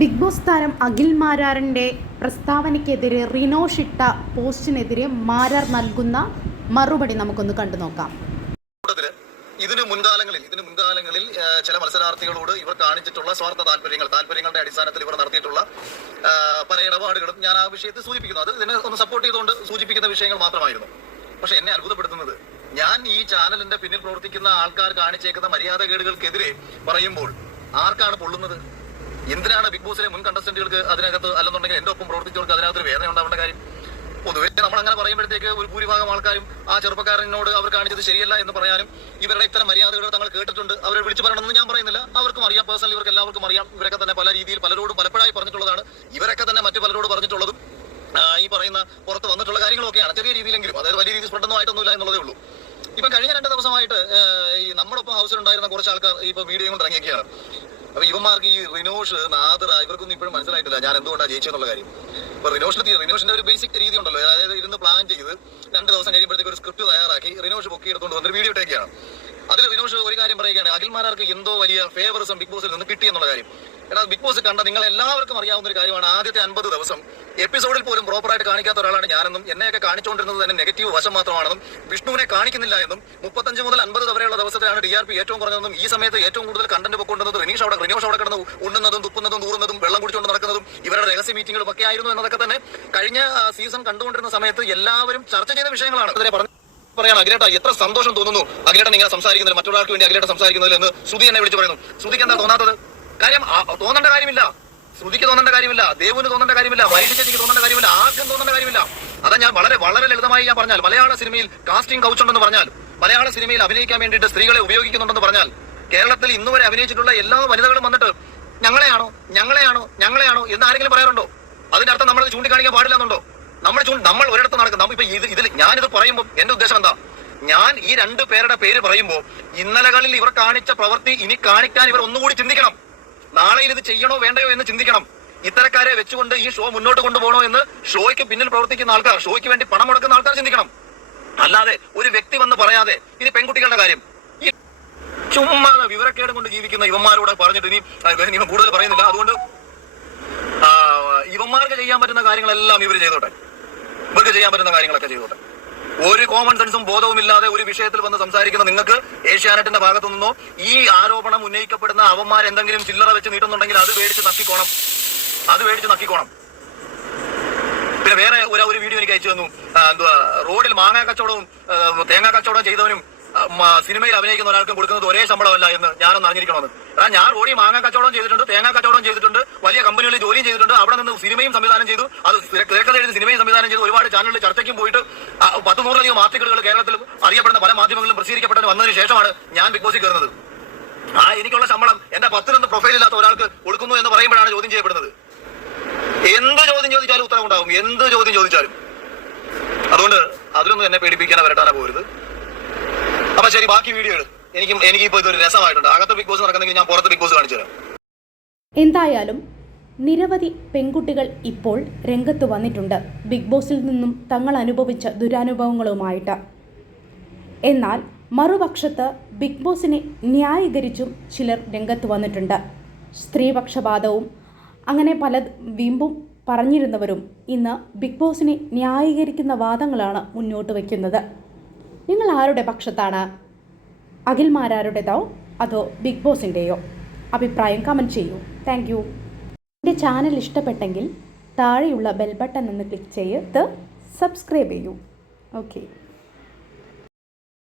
Big boss താരം അഖിൽ മാരാറിൻ്റെ പ്രസ്താവനയ്ക്കെതിരെ റിനോഷ് ഇട്ട പോസ്റ്റിനെതിരെ മാരാർ നൽകുന്ന മറുപടി നമുക്കൊന്ന് കണ്ടു നോക്കാം. ഇതിന് മുൻകാലങ്ങളിൽ ചില മത്സരാർത്ഥികളോട് ഇവർ കാണിച്ചിട്ടുള്ള സ്വാർത്ഥ താല്പര്യങ്ങളുടെ അടിസ്ഥാനത്തിൽ ഇവർ നടത്തിയിട്ടുള്ള പല ഇടപാടുകളും ഞാൻ ആ വിഷയത്തെ സൂചിപ്പിക്കുന്നു. അത് ഇതിനെ ഒന്ന് സപ്പോർട്ട് ചെയ്തുകൊണ്ട് സൂചിപ്പിക്കുന്ന വിഷയങ്ങൾ മാത്രമായിരുന്നു. പക്ഷെ എന്നെ അത്ഭുതപ്പെടുത്തുന്നത്, ഞാൻ ഈ ചാനലിന്റെ പിന്നിൽ പ്രവർത്തിക്കുന്ന ആൾക്കാർ കാണിച്ചേക്കുന്ന മര്യാദകേടുകൾക്കെതിരെ പറയുമ്പോൾ ആർക്കാണ് പൊള്ളുന്നത്? എന്തിനാണ് ബിഗ് ബോസിലെ മുൻ കണ്ടസ്റ്റന്റുകൾക്ക് അതിനകത്ത്, അല്ലെന്നുണ്ടെങ്കിൽ എന്റെ ഒപ്പം പ്രവർത്തിച്ചവർക്ക് അതിനകത്തൊരു വേദന ഉണ്ടാവേണ്ട കാര്യം? പൊതുവെ നമ്മൾ അങ്ങനെ പറയുമ്പോഴത്തേക്ക് ഒരു ഭൂരിഭാഗം ആൾക്കാരും ആ ചെറുപ്പക്കാരനോട് അവർ കാണിച്ചത് ശരിയല്ല എന്ന് പറയാനും ഇവരുടെ ഇത്തരം മര്യാദകൾ തങ്ങൾ കേട്ടിട്ടുണ്ട്, അവരെ വിളിച്ചു പറയണമെന്ന് ഞാൻ പറയുന്നില്ല. അവർക്കും അറിയാം, പേഴ്സണലി ഇവർക്ക് എല്ലാവർക്കും അറിയാം. ഇവരൊക്കെ തന്നെ പല രീതിയിൽ പലരോടും പലപ്പോഴായി പറഞ്ഞിട്ടുള്ളതാണ്. ഇവരൊക്കെ തന്നെ മറ്റു പലരോട് പറഞ്ഞിട്ടുള്ളതും ഈ പറയുന്ന പുറത്ത് വന്നിട്ടുള്ള കാര്യങ്ങളൊക്കെയാണ്. ചെറിയ രീതിയിലെങ്കിലും, അതായത് വലിയ രീതിയിൽ സ്പ്രെഡൊന്നും ആയിട്ടൊന്നുമില്ല എന്നുള്ളതേ ഉള്ളൂ. ഇപ്പം കഴിഞ്ഞ 2 ദിവസമായിട്ട് ഈ നമ്മളൊപ്പം ഹൗസിലുണ്ടായിരുന്ന കുറച്ച് ആൾക്കാർ ഇപ്പൊ വീഡിയോ കൊണ്ട് ഇറങ്ങിയൊക്കെയാണ്. അപ്പൊ ഇവന്മാർക്ക് ഈ റിനോഷ്, നാദർ, ഇവർക്കൊന്നും ഇപ്പോഴും മനസ്സിലായിട്ടില്ല ഞാൻ എന്തുകൊണ്ടാണ് ജയിച്ചെന്നുള്ള കാര്യം. ഇപ്പൊ റിനോഷിന്റെ ഒരു ബേസിക് രീതി ഉണ്ടല്ലോ, അതായത് ഇരുന്ന് പ്ലാൻ ചെയ്ത് 2 ദിവസം കഴിയുമ്പോഴത്തേക്ക് ഒരു സ്ക്രിപ്റ്റ് തയ്യാറാക്കി റിനോഷ് പൊക്കി എടുത്തുകൊണ്ട് വന്നൊരു വീഡിയോ ഇട്ടേക്കാണ്. അതിൽ റിനോഷ് ഒരു കാര്യം പറയുകയാണ്, അഖിൽമാരാർക്ക് എന്തോ വലിയ ഫേവറിസം ബിഗ് ബോസിൽ നിന്ന് കിട്ടി എന്നുള്ള കാര്യം. എന്നാൽ ബിഗ് ബോസ് കണ്ട നിങ്ങൾ എല്ലാവർക്കും അറിയാവുന്ന ഒരു കാര്യമാണ്, ആദ്യത്തെ 50 ദിവസം എപ്പിസോഡിൽ പോലും പ്രോപ്പറായിട്ട് കാണിക്കാത്ത ഒരാളാണ് ഞാനെന്നും എന്നെയൊക്കെ കാണിച്ചുകൊണ്ടിരുന്നത് തന്നെ നെഗറ്റീവ് വശം മാത്രമാണെന്നും വിഷ്ണുവിനെ കാണിക്കുന്നില്ല എന്നും 35 മുതൽ 50 വരെയുള്ള ദിവസത്തിലാണ് TRP ഏറ്റവും കുറഞ്ഞതെന്നും ഈ സമയത്ത് ഏറ്റവും കൂടുതൽ കണ്ടന്റ് പൊക്കൊണ്ടുന്നത് റിനോഷ് അവിടെ കിടന്ന് ഉണ്ണുന്നതും തുപ്പുന്നതും തൂറുന്നതും വെള്ളം കുടിച്ചുകൊണ്ട് നടക്കുന്നതും ഇവരുടെ രഹസ്യ മീറ്റിങ്ങുകളും ഒക്കെ ആയിരുന്നു എന്നതൊക്കെ തന്നെ കഴിഞ്ഞ സീസൺ കണ്ടുകൊണ്ടിരുന്ന സമയത്ത് എല്ലാവരും ചർച്ച ചെയ്ത വിഷയങ്ങളാണ്. അതിനെ പറയാണ്, അഖിലേട്ട എത്ര സന്തോഷം തോന്നുന്നു അഖിലേട്ടൻ ഇങ്ങനെ സംസാരിക്കുന്നതിൽ, മറ്റൊരാൾക്ക് വേണ്ടി അഖിലേട്ടൻ സംസാരിക്കുന്നതിൽ എന്ന് ശ്രുതി എന്നെ വിളിച്ചു പറയുന്നു. ശ്രുതിക്ക് എന്താ തോന്നാത്തത്? കാര്യം തോന്നേണ്ട കാര്യമില്ല, ശ്രുതിക്ക് തോന്നേണ്ട കാര്യമില്ല, ദേവുവിന് തോന്നേണ്ട കാര്യമില്ല, മരീഷ ചേച്ചിക്ക് തോന്നേണ്ട കാര്യമില്ല, ആർക്കും തോന്നേണ്ട കാര്യമില്ല. അതാ ഞാൻ വളരെ വളരെ ലളിതമായി ഞാൻ പറഞ്ഞാൽ, മലയാള സിനിമയിൽ കാസ്റ്റിംഗ് കൗച്ച് ഉണ്ടെന്ന് പറഞ്ഞാൽ, മലയാള സിനിമയിൽ അഭിനയിക്കാൻ വേണ്ടിയിട്ട് സ്ത്രീകളെ ഉപയോഗിക്കുന്നുണ്ടെന്ന് പറഞ്ഞാൽ, കേരളത്തിൽ ഇന്നുവരെ അഭിനയിച്ചിട്ടുള്ള എല്ലാ വനിതകളും വന്നിട്ട് ഞങ്ങളെയാണോ എന്ന് ആരെങ്കിലും പറയാറുണ്ടോ? അതിന്റെ അർത്ഥം നമ്മൾ ചൂണ്ടിക്കാണിക്കാൻ പാടില്ലെന്നുണ്ടോ? നമ്മൾ ഒരിടത്ത് നടക്കും. ഇപ്പൊ ഇതിൽ ഞാനിത് പറയുമ്പോൾ എന്റെ ഉദ്ദേശം എന്താ, ഞാൻ ഈ 2 പേരുടെ പേര് പറയുമ്പോൾ ഇന്നലകളിൽ ഇവർ കാണിച്ച പ്രവൃത്തി ഇനി കാണിക്കാൻ ഇവർ ഒന്നുകൂടി ചിന്തിക്കണം. നാളെ ഇത് ചെയ്യണോ വേണ്ടയോ എന്ന് ചിന്തിക്കണം. ഇത്തരക്കാരെ വെച്ചുകൊണ്ട് ഈ ഷോ മുന്നോട്ട് കൊണ്ടുപോകണോ എന്ന് ഷോയ്ക്ക് പിന്നിൽ പ്രവർത്തിക്കുന്ന ആൾക്കാർ, ഷോയ്ക്ക് വേണ്ടി പണം മുടക്കുന്ന ആൾക്കാർ ചിന്തിക്കണം. അല്ലാതെ ഒരു വ്യക്തി വന്ന് പറയാതെ. ഇനി പെൺകുട്ടികളുടെ കാര്യം, ഈ ചുമ്മാ വിവരക്കേട് കൊണ്ട് ജീവിക്കുന്ന ഇവന്മാരോട് പറഞ്ഞിട്ട് ഇനി കൂടുതൽ പറയുന്നില്ല. അതുകൊണ്ട് ഇവന്മാർക്ക് ചെയ്യാൻ പറ്റുന്ന കാര്യങ്ങളെല്ലാം ഇവർ ചെയ്തോട്ടെ, ഇവർക്ക് ചെയ്യാൻ പറ്റുന്ന കാര്യങ്ങളൊക്കെ ചെയ്തോട്ടെ. ഒരു കോമൺ സെൻസും ബോധവും ഇല്ലാതെ ഒരു വിഷയത്തിൽ വന്ന് സംസാരിക്കുന്ന നിങ്ങൾക്ക് ഏഷ്യാനെറ്റിന്റെ ഭാഗത്തു നിന്നോ ഈ ആരോപണം ഉന്നയിക്കപ്പെടുന്ന അവന്മാർ എന്തെങ്കിലും ചില്ലറ വെച്ച് നീട്ടുന്നുണ്ടെങ്കിൽ അത് മേടിച്ച് നക്കിക്കോണം. പിന്നെ വേറെ ഒരു വീഡിയോ എനിക്ക് അയച്ചു തന്നു, റോഡിൽ മാങ്ങാ കച്ചവടവും തേങ്ങാ കച്ചവടവും ചെയ്തവനും സിനിമയിൽ അഭിനയിക്കുന്ന ഒരാൾക്കും കൊടുക്കുന്നത് ഒരേ ശമ്പളമല്ല എന്ന് ഞാനൊന്ന് അറിഞ്ഞിരിക്കണമെന്ന്. ഞാൻ റോഡിൽ മാങ്ങാ കച്ചവടം ചെയ്തിട്ടുണ്ട്, തേങ്ങാ കച്ചവടം ചെയ്തിട്ടുണ്ട്, വലിയ കമ്പനികളിൽ ജോലിയും ചെയ്തിട്ടുണ്ട്, അവിടെ നിന്ന് സിനിമയും സംവിധാനം ചെയ്തു, അത് തിരക്കഥ എഴുതി സിനിമയും സംവിധാനം ചെയ്തു, ഒരുപാട് ചാനലിൽ ചർച്ചയ്ക്കും പോയിട്ട് 100-100-ലധികം ആർട്ടിക്കിളുകൾ കേരളത്തിൽ അറിയപ്പെടുന്ന പല മാധ്യമങ്ങളിലും പ്രസിദ്ധീകരിക്കപ്പെട്ടു വന്നതിന് ശേഷമാണ് ഞാൻ ബിഗ് ബോസിൽ കയറുന്നത്. എനിക്കുള്ള ശമ്പളം എന്റെ 10 പ്രൊഫൈൽ ഇല്ലാത്ത ഒരാൾക്ക് കൊടുക്കുന്നു എന്ന് പറയുമ്പോഴാണ് ചോദ്യം ചെയ്യപ്പെടുന്നത്. എന്ത് ചോദ്യം ചോദിച്ചാലും ഉത്തരം ഉണ്ടാവും, എന്ത് ചോദ്യം ചോദിച്ചാലും. അതുകൊണ്ട് അതിലൊന്നും എന്നെ പേടിപ്പിക്കാനോ വരട്ടാനോ പോകരുത്. അപ്പൊ ശരി, ബാക്കി വീഡിയോ എനിക്കിപ്പോ ഇതൊരു രസമായിട്ടുണ്ട്. അകത്ത് ബിഗ് ബോസ് നടക്കുന്നെങ്കിൽ ഞാൻ പുറത്ത് ബിഗ് ബോസ് കാണിച്ചു തരാം. എന്തായാലും നിരവധി പെൺകുട്ടികൾ ഇപ്പോൾ രംഗത്ത് വന്നിട്ടുണ്ട്, ബിഗ് ബോസിൽ നിന്നും തങ്ങൾ അനുഭവിച്ച ദുരനുഭവങ്ങളുമായിട്ട്. എന്നാൽ മറുപക്ഷത്ത് ബിഗ് ബോസിനെ ന്യായീകരിച്ചും ചിലർ രംഗത്ത് വന്നിട്ടുണ്ട്. സ്ത്രീപക്ഷപാതവും അങ്ങനെ പല വീമ്പും പറഞ്ഞിരുന്നവരും ഇന്ന് ബിഗ് ബോസിനെ ന്യായീകരിക്കുന്ന വാദങ്ങളാണ് മുന്നോട്ട് വയ്ക്കുന്നത്. നിങ്ങൾ ആരുടെ പക്ഷത്താണ്? അഖിൽ മാരാരുടേതോ അതോ ബിഗ് ബോസിൻ്റെയോ? അഭിപ്രായം കമൻറ്റ് ചെയ്യൂ. Thank you. എൻ്റെ ചാനൽ ഇഷ്ടപ്പെട്ടെങ്കിൽ താഴെയുള്ള ബെൽ ബട്ടൺ ഒന്ന് ക്ലിക്ക് ചെയ്ത് സബ്സ്ക്രൈബ് ചെയ്യൂ. ഓക്കെ.